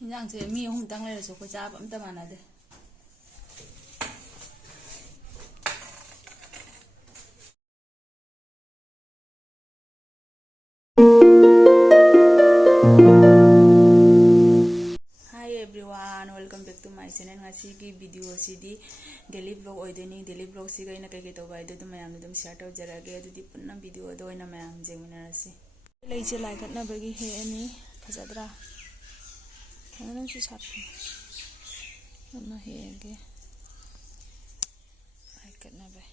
인장제 미 홍당 내려서 그 잡아 엄청 많아대. Hi everyone, welcome back to my channel. Ngasi ki video sidi daily vlog oideni. Daily vlog si gaina kai kai to bai do mayam dum share to jarage adudi punna video do ina mayam jeminarasi. Leise like na bagi he ani fajadra. Kana si satni. Na he ge. Like na bai.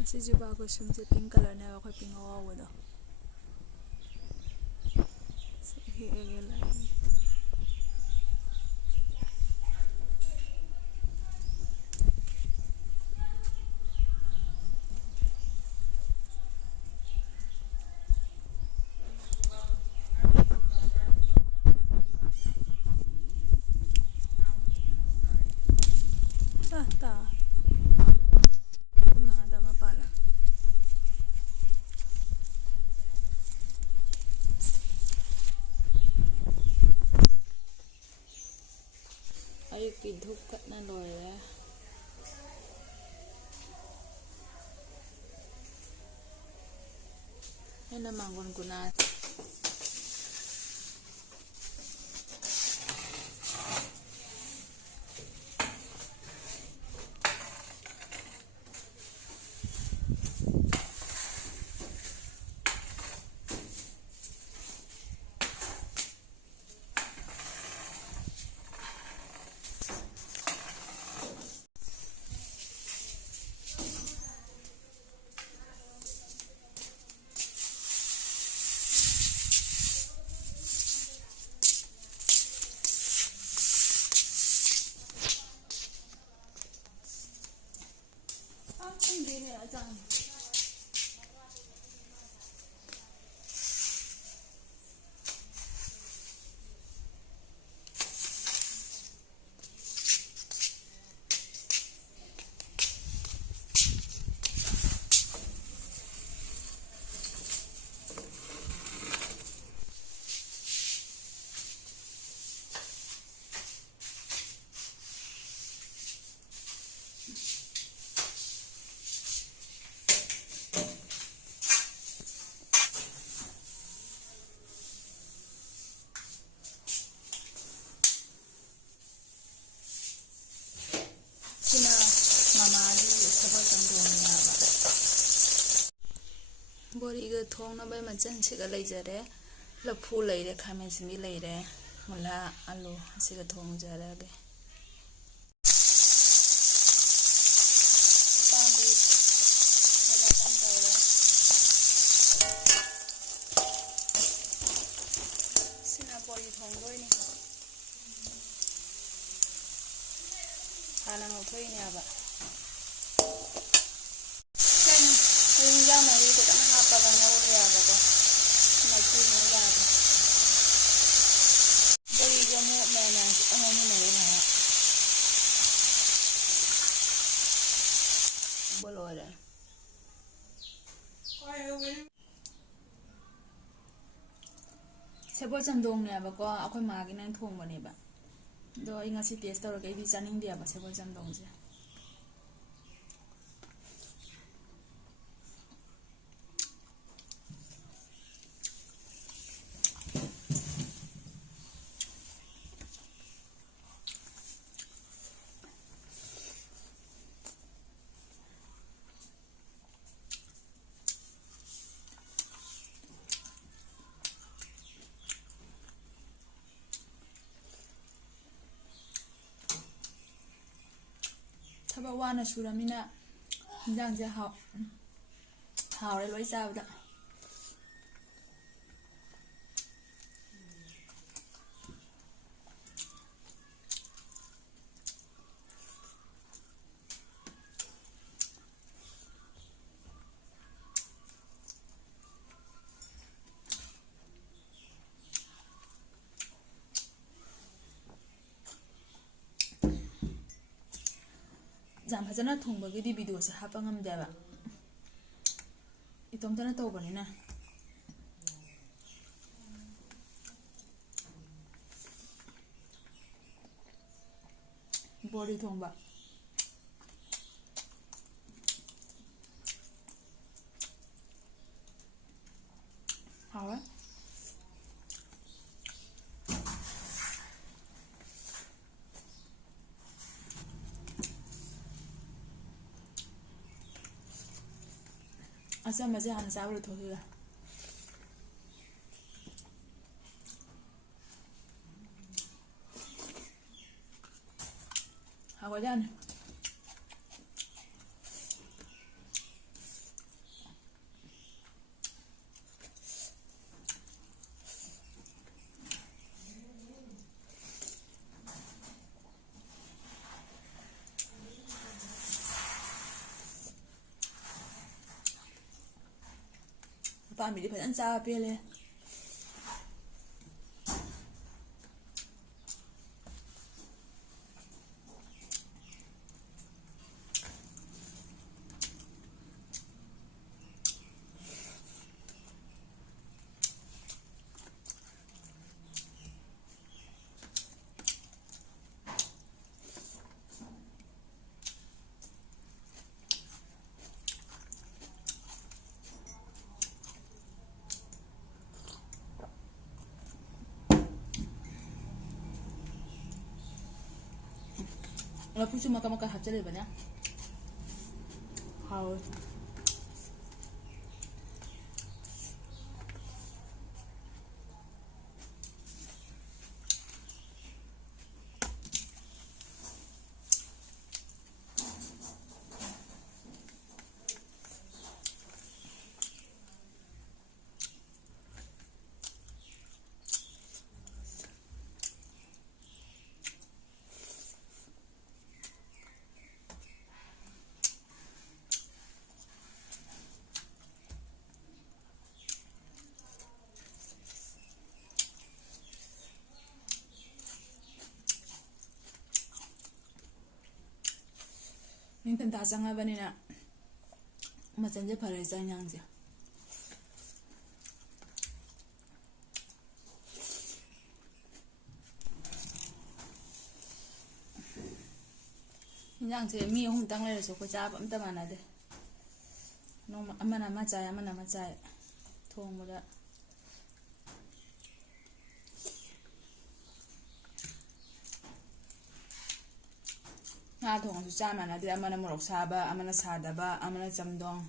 Asi juba ko sumse pink color na ko pink awa do. He ge like. Ayuki dhuk kat na loya. Ena mangon kunat. Ini aja. Boriga thong na bai machan siga leijare lafu leire khamen simi leire mula alu siga thong jarage sina bori thong loi ni ana ngothoi ni aba bolore sebol chandong ne ba ko akhoi ma gi nan thong bane ba do ai ngasi taste tor ke bi chaning dia ba sebol chandong je thaba wana suramina hinjang je hawre loi chabda jam phajana thongba gi video se hapangam deba itom tana to bani na ꯕꯣꯔꯤ ꯊꯣꯡꯕ ꯍꯥꯎꯋꯦ ꯑꯆꯝꯕꯁꯦ ꯍꯥꯟꯅ ꯆꯥꯕ ꯂꯣꯏꯊꯣꯛꯈꯤꯒꯦ ꯍꯥꯎꯒꯖꯥꯅꯤ ꯄꯥꯝꯕꯤꯗꯤ ꯐꯖꯅ ꯆꯥꯕ ꯄꯦꯜꯂꯦ ꯂꯐꯨꯁꯨ ꯃꯀꯛ ꯃꯀꯛ ꯍꯥꯞꯆꯜꯂꯦꯕꯅꯦ ꯍꯥꯎꯋꯦ ꯅꯤꯡꯊꯝꯊꯥ ꯆꯪꯉꯕꯅꯤꯅ ꯃꯆꯜꯁꯦ ꯐꯔꯦ ꯆꯥꯛ ꯏꯟꯁꯥꯡꯁꯦ ꯏꯟꯁꯥꯡꯁꯦ ꯃꯤ 3ꯇꯪ ꯂꯩꯔꯁꯨ ꯑꯩꯈꯣꯏ ꯆꯥꯕ ꯑꯝꯇ ꯃꯥꯟꯅꯗꯦ ꯅꯣꯡꯃ ꯑꯃꯅ ꯑꯃ ꯆꯥꯏ ꯑꯃꯅ ꯑꯃ ꯆꯥꯏ ꯊꯣꯡꯕꯗ ꯉꯥ ꯊꯣꯡꯉꯁꯨ ꯆꯥ ꯃꯥꯟꯅꯗꯦ ꯑꯃꯅ ꯃꯣꯔꯣꯛ ꯁꯥꯕ ꯑꯃꯅ ꯁꯥꯗꯕ ꯑꯃꯅ ꯆꯝꯊꯣꯡ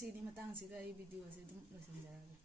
ꯉꯁꯤꯗꯤ ꯃꯇꯥꯡꯁꯤꯗ ꯑꯩ ꯚꯤꯗꯤꯑꯣꯁꯦ ꯑꯗꯨꯝ ꯂꯣꯏꯁꯤꯟꯖꯔꯒꯦ